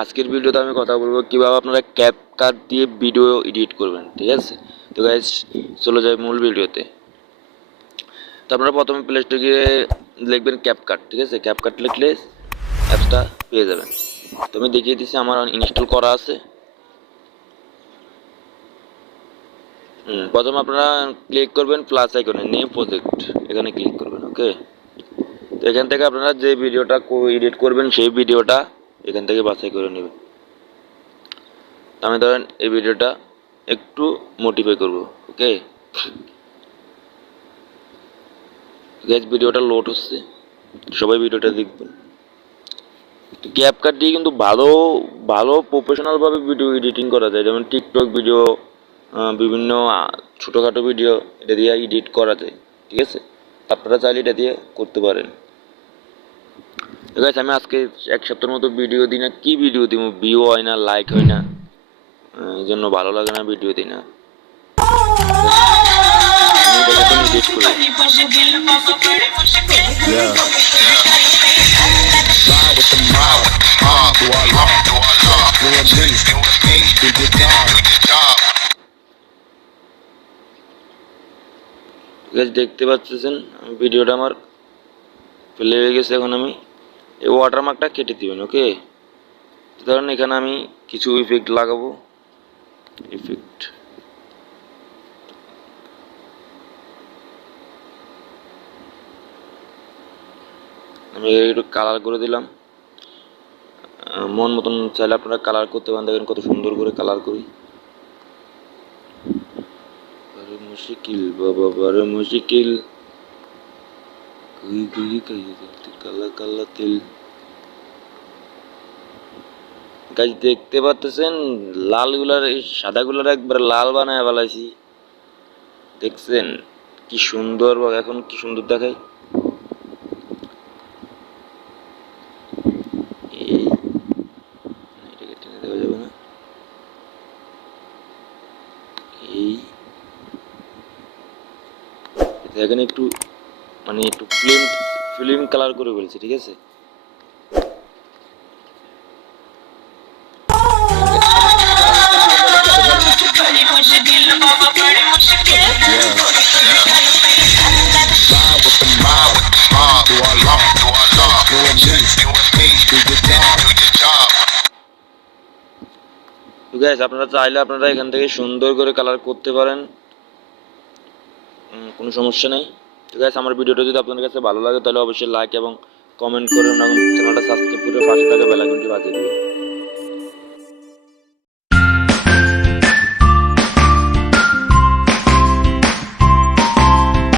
আজকের ভিডিওতে আমি কথা বলবো কিভাবে আপনারা ক্যাপকাট দিয়ে ভিডিও এডিট করবেন, ঠিক আছে। তো গাইস চলে যাই মূল ভিডিওতে। তো আপনারা প্রথমে প্লে স্টোরে গিয়ে লিখবেন ক্যাপকাট, ঠিক আছে। ক্যাপকাট লিখলে অ্যাপসটা পেয়ে যাবেন। তো আমি দেখিয়ে দিচ্ছি, আমার ইনস্টল করা আছে। প্রথমে আপনারা ক্লিক করবেন প্লাস আইকনে, নিউ প্রজেক্ট, এখানে ক্লিক করবেন। ওকে, তো এখান থেকে আপনারা যে ভিডিওটা এডিট করবেন সেই ভিডিওটা এখান থেকে বাছাই করে নেবেন। আমি ধরেন এই ভিডিওটা একটু মডিফাই করব। ওকে গাইস, ভিডিওটা লোড হচ্ছে, সবাই ভিডিওটা দেখবেন। ক্যাপকাট দিয়ে কিন্তু ভালো ভালো প্রফেশনালভাবে ভিডিও এডিটিং করা যায়, যেমন টিকটক ভিডিও, বিভিন্ন ছোটোখাটো ভিডিও এটা দিয়ে এডিট করা যায়, ঠিক আছে। আপনারা চাইলে এটা দিয়ে করতে পারেন। গাইস, আমি আজকে এক সপ্তাহের মতো ভিডিও দিই না, কি ভিডিও দিব, ভিউ হয় না, লাইক হয় না, এই জন্য ভালো লাগে না, ভিডিও দিই না। দেখতে পাচ্ছেন ভিডিওটা আমার প্লে হয়ে গেছে। এখন আমি এই ওয়াটারমার্কটা কেটে দিবেন। ওকে, ধরেন এখানে আমি কিছু ইফেক্ট লাগাবো। ইফেক্ট আমি একটু কালার করে দিলাম, মন মতন চাইলে আপনারা কালার করতে পারেন। দেখেন কত সুন্দর করে কালার করি। আরে মুশকিল বাবা, আরে মুশকিল, কই কই কই কালা কালা তেল। গাছ দেখতে পাচ্ছেন লাল গুলার, সাদা গুলার একবার লাল বানায় ফেলাইছি, দেখছেন কি সুন্দর। এখন কি সুন্দর দেখায়। এটাকে টেনে দেওয়া যাবে না। এই এখানে একটু মানে একটু ফিল্ম কালার করে ফেলছি, ঠিক আছে। আপনারা চাইলে আপনারা এখান থেকে সুন্দর করে কালার করতে পারেন, কোনো সমস্যা নেই। তো গাইস, আমার ভিডিওটা যদি আপনাদের কাছে ভালো লাগে তাহলে অবশ্যই লাইক এবং কমেন্ট করুন এবং চ্যানেলটা সাবস্ক্রাইব করে পাশে থাকা বেল আইকনটি বাজিয়ে দিবেন।